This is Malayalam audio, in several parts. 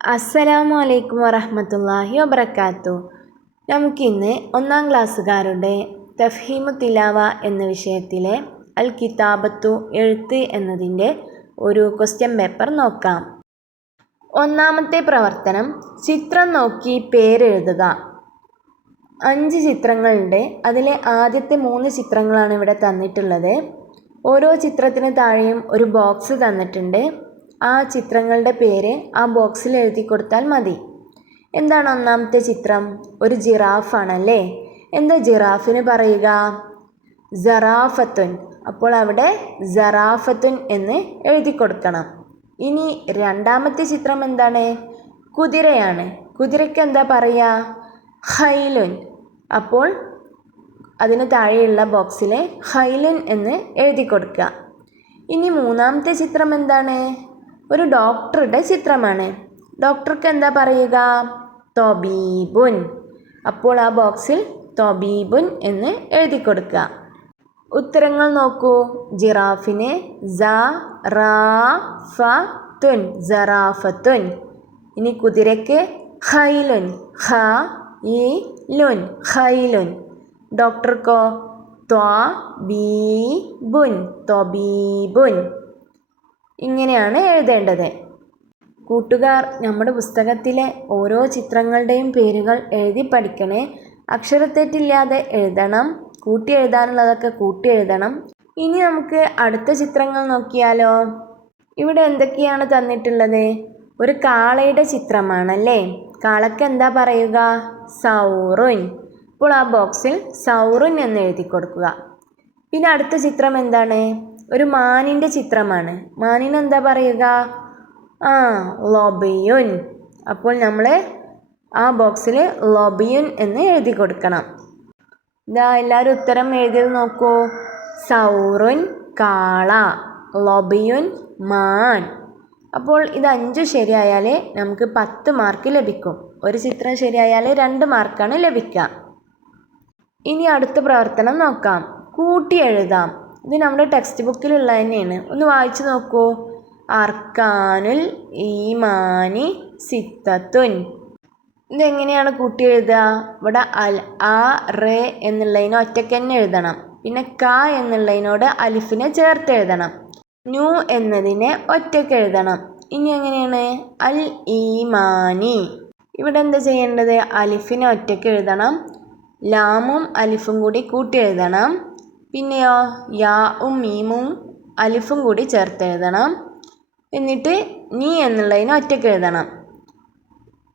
അസ്സലാമു അലൈക്കും വറഹമത്തല്ലാഹി വബറകാത്തു. നമുക്കിന്ന് ഒന്നാം ക്ലാസ്സുകാരുടെ തഫ്ഹീമു തിലാവ എന്ന വിഷയത്തിലെ അൽ കിതാബത്തു എഴുത്ത് എന്നതിന്റെ ഒരു ക്വസ്റ്റ്യൻ പേപ്പർ നോക്കാം. ഒന്നാമത്തെ പ്രവർത്തനം ചിത്രം നോക്കി പേരെഴുതുക. അഞ്ച് ചിത്രങ്ങളുണ്ട് അതിലെ ആദ്യത്തെ മൂന്ന് ചിത്രങ്ങളാണ് ഇവിടെ തന്നിട്ടുള്ളത്. ഓരോ ചിത്രത്തിന് താഴെയും ഒരു ബോക്സ് തന്നിട്ടുണ്ട്. ആ ചിത്രങ്ങളുടെ പേര് ആ ബോക്സിൽ എഴുതി കൊടുത്താൽ മതി. എന്താണ് ഒന്നാമത്തെ ചിത്രം? ഒരു ജിറാഫാണല്ലേ? എന്താ ജിറാഫിന് പറയുക? ജറാഫത്തുൻ അപ്പോൾ അവിടെ ജറാഫത്തുൻ എന്ന് എഴുതി കൊടുക്കണം. ഇനി രണ്ടാമത്തെ ചിത്രം എന്താണ്? കുതിരയാണ്. കുതിരയ്ക്ക് എന്താ പറയുക? ഹൈലുൻ. അപ്പോൾ അതിന് താഴെയുള്ള ബോക്സിൽ ഹൈലുൻ എന്ന് എഴുതി കൊടുക്കുക. ഇനി മൂന്നാമത്തെ ചിത്രം എന്താണ്? ഒരു ഡോക്ടറുടെ ചിത്രമാണ്. ഡോക്ടർക്ക് എന്താ പറയുക? തൊബീബുൻ. അപ്പോൾ ആ ബോക്സിൽ തൊബീബുൻ എന്ന് എഴുതി കൊടുക്കുക ഉത്തരങ്ങൾ നോക്കൂ. ജിറാഫിന് സ റാ ഫ തുൻ ജറാഫത്തുൻ ഇനി കുതിരയ്ക്ക് ഹൈലുൻ ഹ ഇ ലുൻ ഹൈലുൻ ഡോക്ടർക്കോ? ത്വ ബീ ബുൻ തൊബീബുൻ. ഇങ്ങനെയാണ് എഴുതേണ്ടത്. കൂട്ടുകാർ നമ്മുടെ പുസ്തകത്തിലെ ഓരോ ചിത്രങ്ങളുടെയും പേരുകൾ എഴുതി പഠിക്കണേ. അക്ഷരത്തെറ്റില്ലാതെ എഴുതണം. കൂട്ടി എഴുതാനുള്ളതൊക്കെ കൂട്ടി എഴുതണം. ഇനി നമുക്ക് അടുത്ത ചിത്രങ്ങൾ നോക്കിയാലോ? ഇവിടെ എന്തൊക്കെയാണ് തന്നിട്ടുള്ളത്? ഒരു കാളയുടെ ചിത്രമാണല്ലേ? കാളയ്ക്ക് എന്താ പറയുക? സൗറുൻ. ഇപ്പോൾ ആ ബോക്സിൽ സൗറുൻ എന്ന് എഴുതി കൊടുക്കുക. പിന്നെ അടുത്ത ചിത്രം എന്താണ്? ഒരു മാനിന്റെ ചിത്രമാണ്. മാനിന് എന്താ പറയുക? ആ ലോബിയുൻ. അപ്പോൾ നമ്മൾ ആ ബോക്സിൽ ലോബിയുൻ എന്ന് എഴുതി കൊടുക്കണം. ഇതാ എല്ലാവരും ഉത്തരം എഴുതിയത് നോക്കൂ. സൗറുൻ കാള ലോബിയുൻ മാൻ. അപ്പോൾ ഇത് അഞ്ച് ശരിയായാൽ നമുക്ക് പത്ത് മാർക്ക് ലഭിക്കും. ഒരു ചിത്രം ശരിയായാൽ രണ്ട് മാർക്കാണ് ലഭിക്കുക. ഇനി അടുത്ത പ്രവർത്തനം നോക്കാം. കൂട്ടി എഴുതാം. ഇത് നമ്മുടെ ടെക്സ്റ്റ് ബുക്കിലുള്ള തന്നെയാണ് ഒന്ന് വായിച്ചു നോക്കൂ. അർക്കാനുൽ ഈമാനി സിത്തത്തുൻ. ഇതെങ്ങനെയാണ് കൂട്ടി എഴുതുക? ഇവിടെ അൽ ആ റേ എന്നുള്ളതിന് ഒറ്റയ്ക്ക് തന്നെ എഴുതണം. പിന്നെ ക എന്നുള്ളതിനോട് അലിഫിനെ ചേർത്ത് എഴുതണം. ന്യൂ എന്നതിനെ ഒറ്റയ്ക്ക് എഴുതണം. ഇനി എങ്ങനെയാണ്? അൽ ഈമാനി. ഇവിടെ എന്താ ചെയ്യേണ്ടത്? അലിഫിനെ ഒറ്റയ്ക്ക് എഴുതണം. ലാമും അലിഫും കൂടി കൂട്ടി എഴുതണം. പിന്നെയോ യാവും മീമും അലിഫും കൂടി ചേർത്ത് എഴുതണം. എന്നിട്ട് നീ എന്നുള്ളതിനെ ഒറ്റയ്ക്ക് എഴുതണം.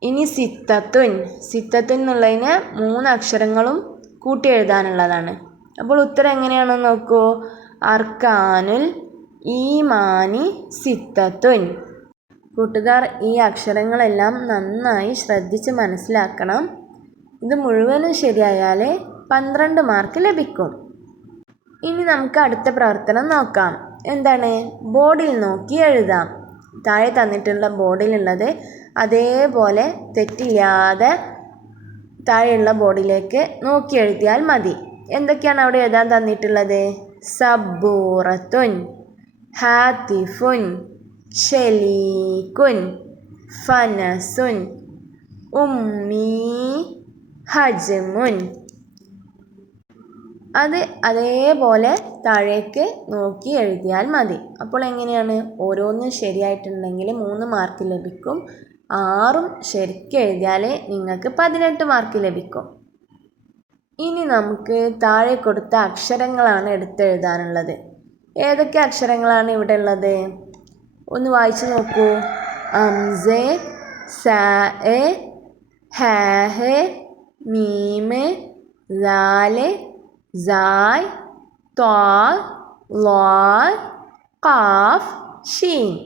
ഇനി സിത്തത്തുൻ സിത്തത്തുൻ എന്നുള്ളതിന് മൂന്ന് അക്ഷരങ്ങളും കൂട്ടി എഴുതാനുള്ളതാണ്. അപ്പോൾ ഉത്തരം എങ്ങനെയാണെന്ന് നോക്കൂ. അർക്കാനുൽ ഈമാനി സിത്തത്തുൻ. കൂട്ടുകാർ ഈ അക്ഷരങ്ങളെല്ലാം നന്നായി ശ്രദ്ധിച്ച് മനസ്സിലാക്കണം. ഇത് മുഴുവനും ശരിയായാലേ പന്ത്രണ്ട് മാർക്ക് ലഭിക്കും. ഇനി നമുക്ക് അടുത്ത പ്രവർത്തനം നോക്കാം. എന്താണ്? ബോർഡിൽ നോക്കി എഴുതാം. താഴെ തന്നിട്ടുള്ള ബോർഡിലുള്ളത് അതേപോലെ തെറ്റില്ലാതെ താഴെയുള്ള ബോർഡിലേക്ക് നോക്കി എഴുതിയാൽ മതി. എന്തൊക്കെയാണ് അവിടെ എഴുതാൻ തന്നിട്ടുള്ളത്? സബൂറത്തുൻ ഹാത്തിഫുൻ ഷെലീക്കുൻ ഫനസുൻ ഉമ്മീ ഹജ്മുൻ. അത് അതേപോലെ താഴേക്ക് നോക്കി എഴുതിയാൽ മതി. അപ്പോൾ എങ്ങനെയാണ്? ഓരോന്നും ശരിയായിട്ടുണ്ടെങ്കിൽ മൂന്ന് മാർക്ക് ലഭിക്കും. ആറും ശരിക്കും എഴുതിയാൽ നിങ്ങൾക്ക് പതിനെട്ട് മാർക്ക് ലഭിക്കും. ഇനി നമുക്ക് താഴെ കൊടുത്ത അക്ഷരങ്ങളാണ് എടുത്തെഴുതാനുള്ളത് ഏതൊക്കെ അക്ഷരങ്ങളാണ് ഇവിടെ ഉള്ളത്? ഒന്ന് വായിച്ചു നോക്കൂ. അംസെ സാ എ ഹേ മീമ് ലാൽ സായ് to, lo, കാഫ് ഷീൻ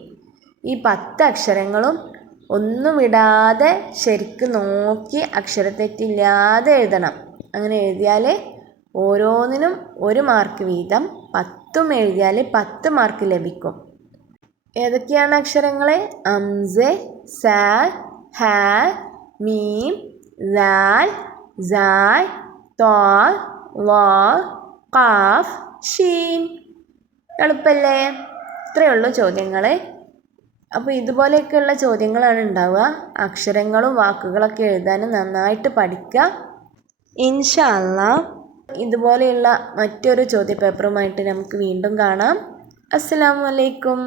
ഈ പത്ത് അക്ഷരങ്ങളും ഒന്നും ഇടാതെ ശരിക്കും നോക്കി അക്ഷരത്തെറ്റില്ലാതെ എഴുതണം. അങ്ങനെ എഴുതിയാൽ ഓരോന്നിനും ഒരു മാർക്ക് വീതം പത്തും എഴുതിയാൽ പത്ത് മാർക്ക് ലഭിക്കും. ഏതൊക്കെയാണ് അക്ഷരങ്ങൾ അംസ് സ ഹാ മീം ലാൽ സായ് ത്വാൽ ലോ കാഫ് ഷീൻ എളുപ്പല്ലേ? ഇത്രയേ ഉള്ളൂ ചോദ്യങ്ങൾ അപ്പോൾ ഇതുപോലെയൊക്കെയുള്ള ചോദ്യങ്ങളാണ് ഉണ്ടാവുക. അക്ഷരങ്ങളും വാക്കുകളൊക്കെ എഴുതാനും നന്നായിട്ട് പഠിക്കുക. ഇൻഷാ അല്ലാ ഇതുപോലെയുള്ള മറ്റൊരു ചോദ്യപേപ്പറുമായിട്ട് നമുക്ക് വീണ്ടും കാണാം. അസ്സലാമു അലൈക്കും.